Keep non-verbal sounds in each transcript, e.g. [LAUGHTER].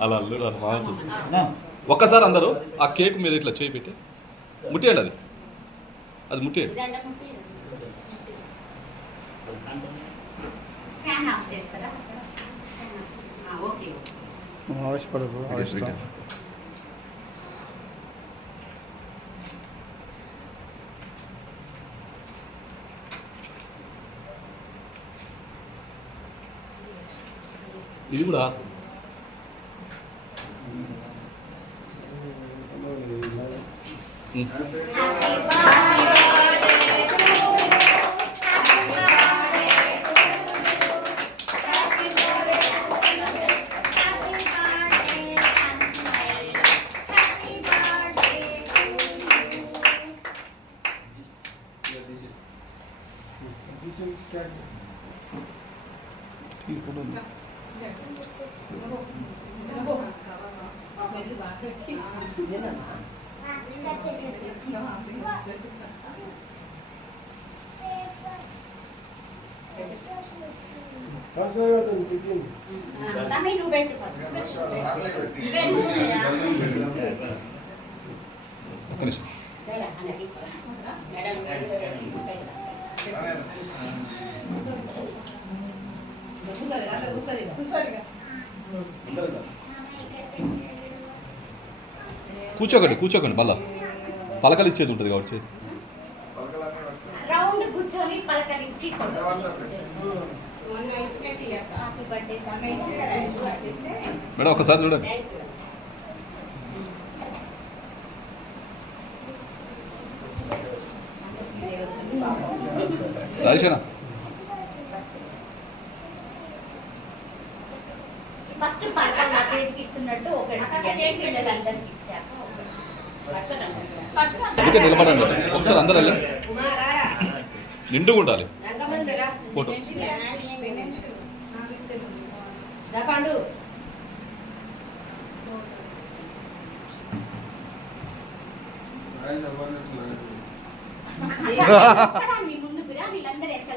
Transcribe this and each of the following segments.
అలా అల్లుడు అలా చూస్తుంది ఒక్కసారి అందరూ ఆ కేక్ మీద ఇట్లా చేయి పెట్టి ముట్టేయండి అది. అది ముట్టేయండి. దండం ముట్టి. ఫ్యాన్ ఆఫ్ చేస్తారా? ఆ, ఓకే ఆవేశపడకు. ఆవేశం திருவிழா Thank you. నువ్వు పెట్టు ఒక్క నిమిషం. కూర్చోకండి కూర్చోకండి మళ్ళా పలకలు ఇచ్చేది ఉంటుంది కాబట్టి చేతి రౌండ్ కూర్చొని పలకరించి మేడం ఒకసారి చూడండి. రాజేషనా ఫస్ట్ పలకలు నా చేతికి ఇస్తున్నట్టు ఒకటి ఇచ్చాక అందుకే నిలబడండి ఒకసారి అందరూ వెళ్ళండి. నిండుగా ఉండాలి. ఫోటో. పండు [LAUGHS] [LAUGHS] ఒక్కదాన్ని ముందుకు రా వీళ్ళందరూ ఎక్కడ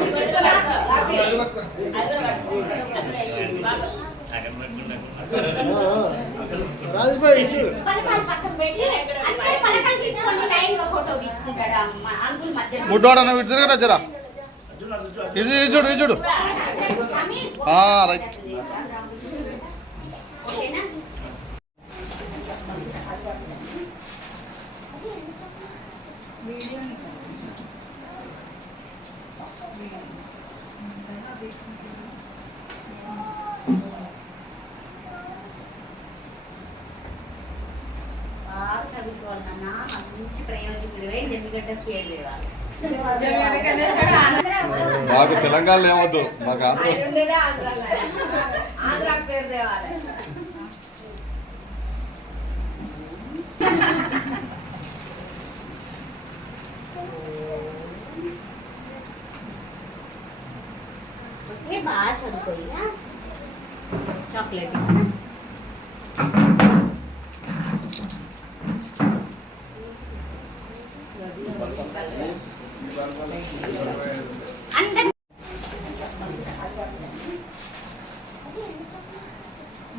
రా కనిపిస్తుంది ఉపేంద్ర ఎక్కడ ఉన్నావు ఇట్రా. ఒక్క నిమిషం ఆగు. ఆ. నువ్వు పట్టుకో. రాజేష్ భాయ్ ఇటు. తిరగరా జరా ఇటు ఇటు చూడు ఇటు చూడు ఆ, రైట్. ఓకేనా బాగా చదువుకోవాలి మంచి జమ్మిగడ్డ మాకు తెలంగాణ ఏమొద్దు మాకు ఆంధ్ర ఆంధ్ర పేరు తేవాలి బాగా చదువుకోయిగా చాక్లెట్ అందరి బాగా చదువుకోవాలి నాన్న మంచి ప్రయోజకుడు జమ్మిగడ్డ పేరు లేవాలి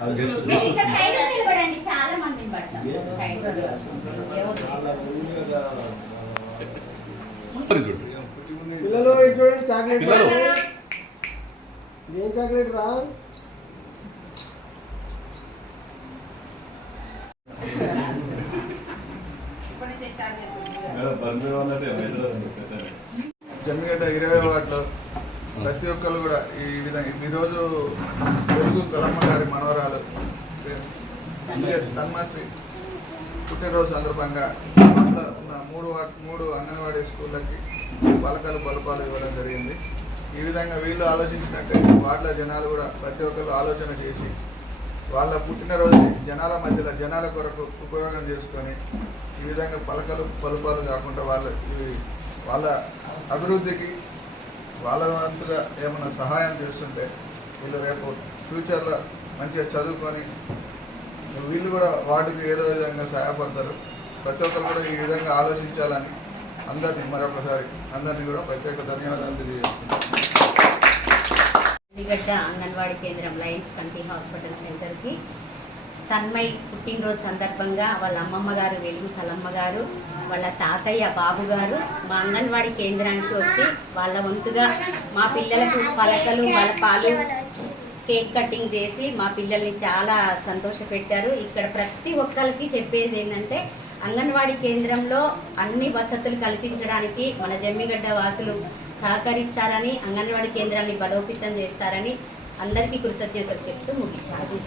అది గెస్ట్ మీరు ఇట్లా సైడ్ నిలబడండి చాలా మందిని పడతాం. పిల్లలు చూడండి? చాక్లెట్ పిల్లలు. ఏం చాక్లెట్ రా జమ్మిగడ్డ ఇరవై వాటిలో ప్రతి ఒక్కరు కూడా ఈ విధంగా ఈరోజు తెలుగు కలమ్మ గారి మనవరాలు తన్మాశ్రీ పుట్టినరోజు సందర్భంగా మూడు మూడు అంగన్వాడీ స్కూళ్ళకి పలకలు బలపాలు ఇవ్వడం జరిగింది. ఈ విధంగా వీళ్ళు ఆలోచించినట్టే వాళ్ళ జనాలు కూడా ప్రతి ఒక్కరు ఆలోచన చేసి వాళ్ళ పుట్టినరోజు జనాల మధ్యలో జనాల కొరకు ఉపయోగం చేసుకొని ఈ విధంగా పలకలు పలుపాలు కాకుండా వాళ్ళ ఇవి వాళ్ళ అభివృద్ధికి వాళ్ళ వంతుగా ఏమైనా సహాయం చేస్తుంటే వీళ్ళు రేపు ఫ్యూచర్లో మంచిగా చదువుకొని వీళ్ళు కూడా వాటికి ఏదో విధంగా సహాయపడతారు. ప్రతి ఒక్కరు కూడా ఈ విధంగా ఆలోచించాలని అందరినీ మరొకసారి అందరినీ కూడా ప్రత్యేక ధన్యవాదాలు తెలియజేస్తున్నాను ఉల్లిగడ్డ అంగన్వాడీ కేంద్రం లయన్స్ కంటి హాస్పిటల్ సెంటర్కి తన్మయ్ పుట్టినరోజు సందర్భంగా వాళ్ళ అమ్మమ్మ గారు వెలుగు కలమ్మ గారు వాళ్ళ తాతయ్య బాబు గారు మా అంగన్వాడీ కేంద్రానికి వచ్చి వాళ్ళ వంతుగా మా పిల్లలకు పలకలు వాళ్ళ పాలు కేక్ కటింగ్ చేసి మా పిల్లల్ని చాలా సంతోషపెట్టారు. ఇక్కడ ప్రతి ఒక్కరికి చెప్పేది ఏంటంటే అంగన్వాడీ కేంద్రంలో అన్ని వసతులు కల్పించడానికి మన జమ్మిగడ్డ వాసులు సహకరిస్తారని అంగన్వాడీ కేంద్రాన్ని బలోపేతం చేస్తారని అందరికీ కృతజ్ఞతలు చెప్తూ ముగిస్తాను.